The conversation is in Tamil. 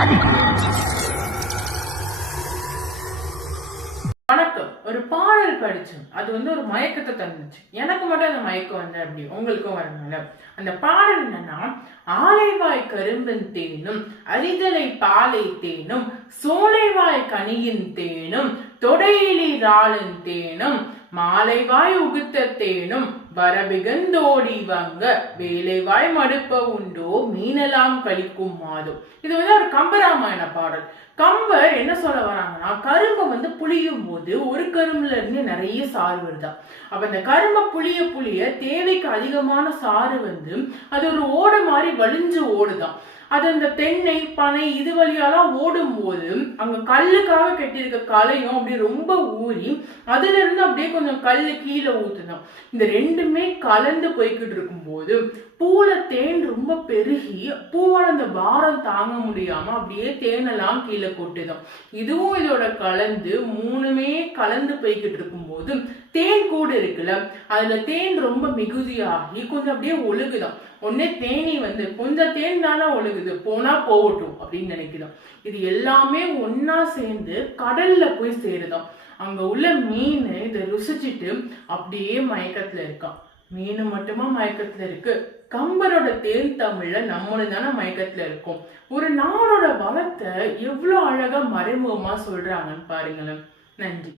வணக்கம். ஒரு பாடல் படிச்சோம். அது ஒரு மயக்கத்தை தந்துச்சு. எனக்கு மட்டும் அந்த மயக்கம் வந்து அப்படி உங்களுக்கும் வரணும்ல. அந்த பாடல் என்னன்னா, ஆலைவாய் கரும்பின் தேனும் அரிதலை பாலை தேனும் சோலைவாய் கனியின் தேனும் தொடையிலி ராளின் தேனும் மாலைவாய் உகுத்த தேனும் வரபிகந்தோடி வங்க வேலைவாய் மடுப்ப உண்டோ மீனலாம் கழிக்கும் மாதம். இது ஒரு கம்பராமாயண பாடல். கம்பர் என்ன சொல்ல வராங்கன்னா, கரும்பை புளியும் போது ஒரு கரும்புல இருந்து நிறைய சாறு வருதா. அப்ப அந்த கரும்பை புளிய தேவைக்கு அதிகமான சாறு அது ஒரு ஓட மாதிரி வலிஞ்சு ஓடுதான். அது அந்த தென்னை பனை இது வழியாலாம் ஓடும் போது அங்க கல்லுக்காக கட்டியிருக்க கலையும் அப்படியே ரொம்ப ஊறி அதுல இருந்து அப்படியே கொஞ்சம் கல்லு கீழே ஊத்துதான். இந்த ரெண்டுமே கலந்து போய்கிட்டு இருக்கும் போது பூல தேன் ரொம்ப பெருகி பூவோட அந்த பாரம் தாங்க முடியாம அப்படியே தேனெல்லாம் கீழே கொட்டுதான். இதுவும் இதோட கலந்து மூணுமே கலந்து போய்கிட்டு இருக்கும் போது தேன் கூடு இருக்குல்ல, அதுல தேன் ரொம்ப மிகுதியாகி கொஞ்சம் அப்படியே ஒழுகுதான். உடனே தேனி கொஞ்சம் தேன் தானே ஒழுகுது, போனா போகட்டும் அப்படின்னு நினைக்குதான். இது எல்லாமே ஒன்னா சேர்ந்து கடல்ல போய் சேருதான். அங்க உள்ள மீன் இதை ருசிச்சுட்டு அப்படியே மயக்கத்துல இருக்கான். மீன் மட்டுமா மயக்கத்துல இருக்கு? கம்பரோட தேன் தமிழ்ல நம்மளும் தானே மயக்கத்துல இருக்கும். ஒரு நாடோட வளத்தை எவ்வளவு அழகா மறைமுகமா சொல்றாங்கன்னு பாருங்களேன். நன்றி.